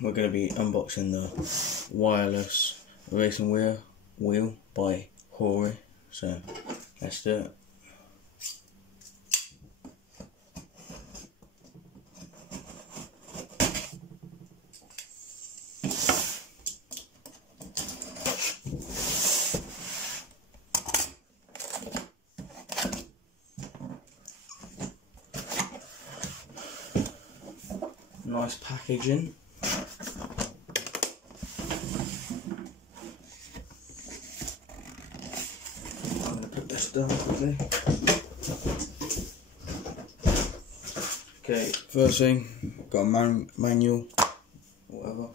we're going to be unboxing the wireless racing wheel by Hori. So let's do it. Nice packaging. I'm going to put this down quickly. Okay, first thing, got a manual, whatever.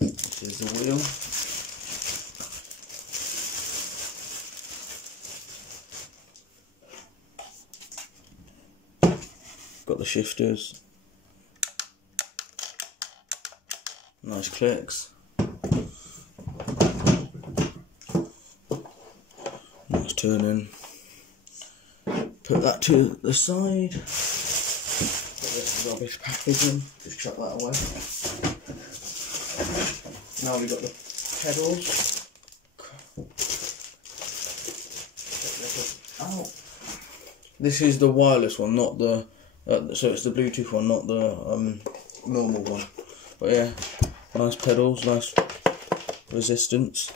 This is the wheel. Got the shifters, nice clicks, nice turning. Put that to the side. Put this rubbish packaging, just chuck that away. Now we've got the pedals. Take this out. This is the wireless one, not the. So it's the Bluetooth one, not the normal one. But yeah, nice pedals, nice resistance.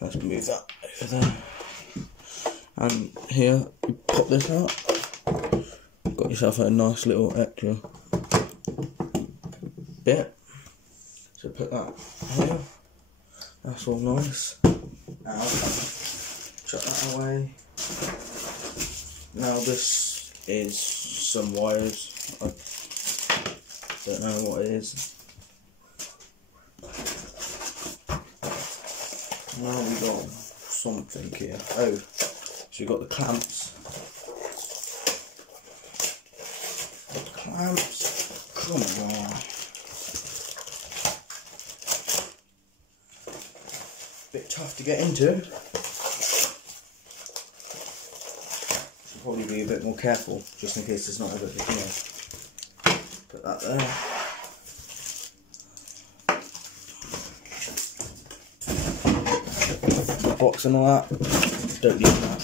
Let's move that over there. And here, you pop this out. Got yourself a nice little extra bit. So put that here. That's all nice. Now, chuck that away. Now this is some wires. I don't know what it is. Now we got something here. Oh, so we got the clamps. Come on. Bit tough to get into. Probably be a bit more careful, just in case it's not a bit big enough. Put that there. The box and all that, don't need that.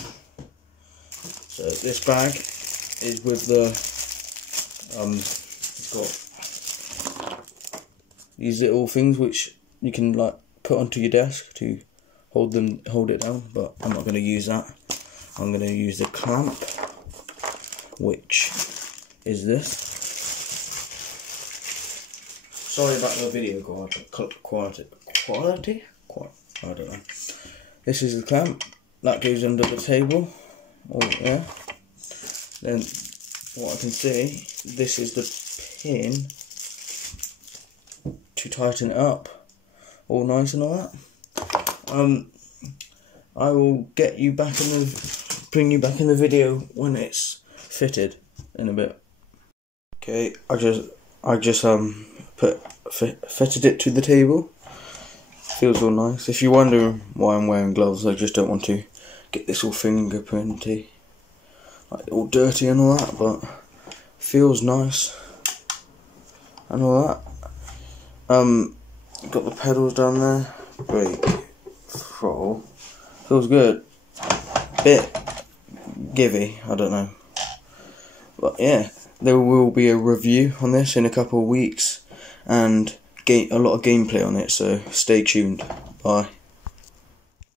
So this bag is with the, it's got these little things which you can like put onto your desk to hold it down, but I'm not going to use that. I'm going to use the clamp, which is this. Sorry about the video quality. I don't know. This is the clamp that goes under the table. Oh yeah. Then what I can see, this is the pin to tighten it up. All nice and all that. I will get you back bring you back in the video when it's fitted in a bit. Okay, I just fitted it to the table. Feels all nice. If you're wondering why I'm wearing gloves, I just don't want to get this all fingerprinty, like all dirty and all that, but feels nice and all that. Got the pedals down there. Brake, throttle. Feels good. Bit givey, I don't know. But yeah, there will be a review on this in a couple of weeks and a lot of gameplay on it, so stay tuned. Bye.